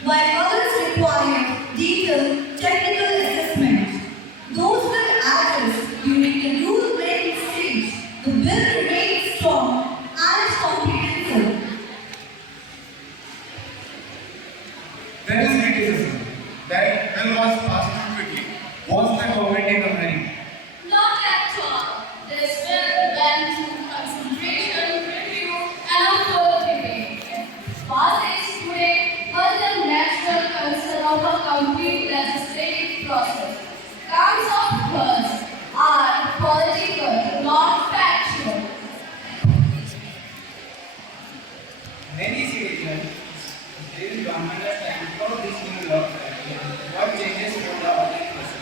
while others require detailed technical assessment. Those were addressed during the rule-making stage. The bill remains strong and comprehensive. There is criticism that bill was passed too quickly. Was the government in a hurry? Not at all. This bill went through consideration, review, and a full debate. Passage today was the natural concern of a complete legislative process. Counts of words are political, not factual. Many citizens this government has time for this new law. What changes for the ordinary person?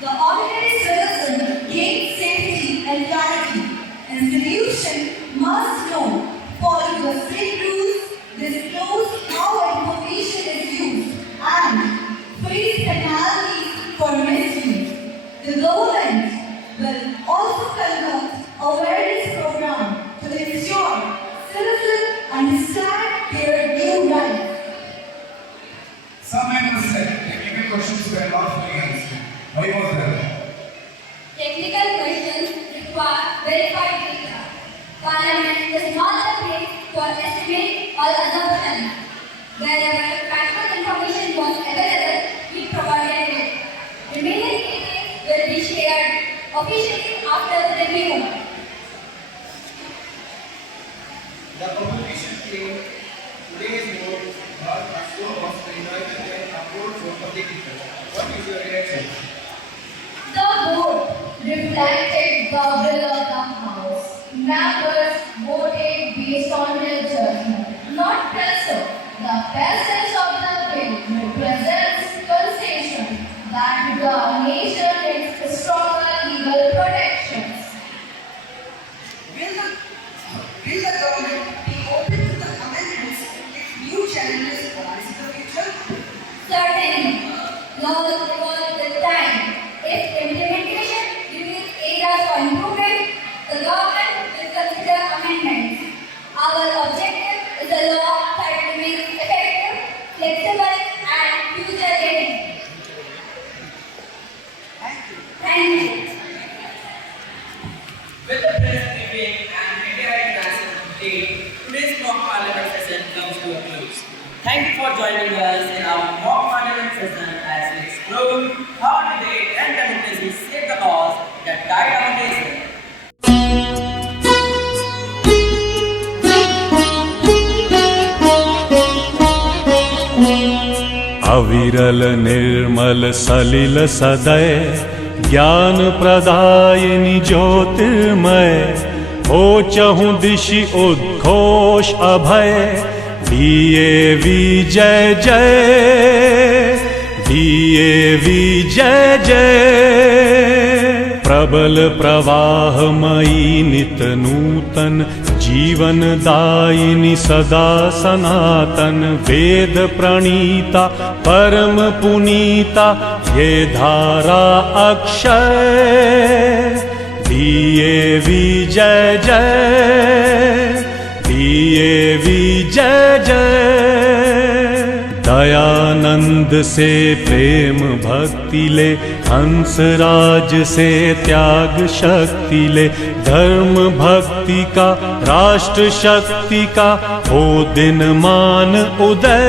The ordinary citizen gains safety and clarity. Institution must know, follow the strict rules, disclose how information is used, and face penalties for misuse. The government will also conduct awareness program to ensure citizens understand their new rights. Some members said technical questions were not fully answered. Why was that? Technical questions require verified data. Parliament is not the place for estimate or assumption. Wherever factual information was available, we provided it. Remaining details will be shared officially after the review. The opposition claimed today's vote was Phusro was enjoyed and approved for public interest. What is your reaction? The vote reflected the will of the House. Members voted based on their judgment, not pressure. The passage of the bill represents concession that the nation needs stronger legal protections. Will the government be open to the amendments if new challenges arise in the future? Certainly, laws evolve with time. If implementation reveals areas for improvement, the government will consider amendments. Our objective is a law that remains effective, flexible, and future-ready. Thank you. With the press briefing and media interaction complete, today's mock parliament session comes to a close. Thank you for joining us in our mock parliament session as we explore how debate and democracy shape the laws that guide our nation. अविरल निर्मल सलिल सदय ज्ञान प्रदायिनी ज्योतिर्मय हो चहु दिशि उद्घोष अभय दिए विजय जय दिए विजय जय प्रबल प्रवाहमयी नित नूतन जीवन दायिनी सदा सनातन वेद प्रणीता परम पुनीता ये धारा अक्षय दिए विजय जय दिए विजय जय दयानंद से प्रेम भक्ति ले हंसराज से त्याग शक्ति ले धर्म भक्ति का राष्ट्र शक्ति का हो दिन मान उदय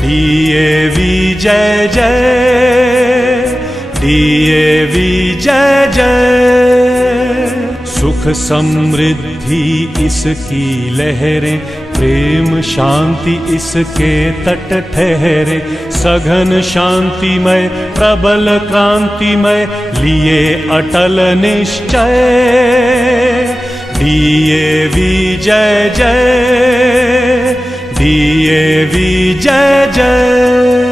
दिए विजय जय दिए विजय जय सुख समृद्धि इसकी लहरें प्रेम शांति इसके तट ठहरे सघन शांतिमय प्रबल क्रांतिमय लिए अटल निश्चय दिए विजय जय दिए विजय जय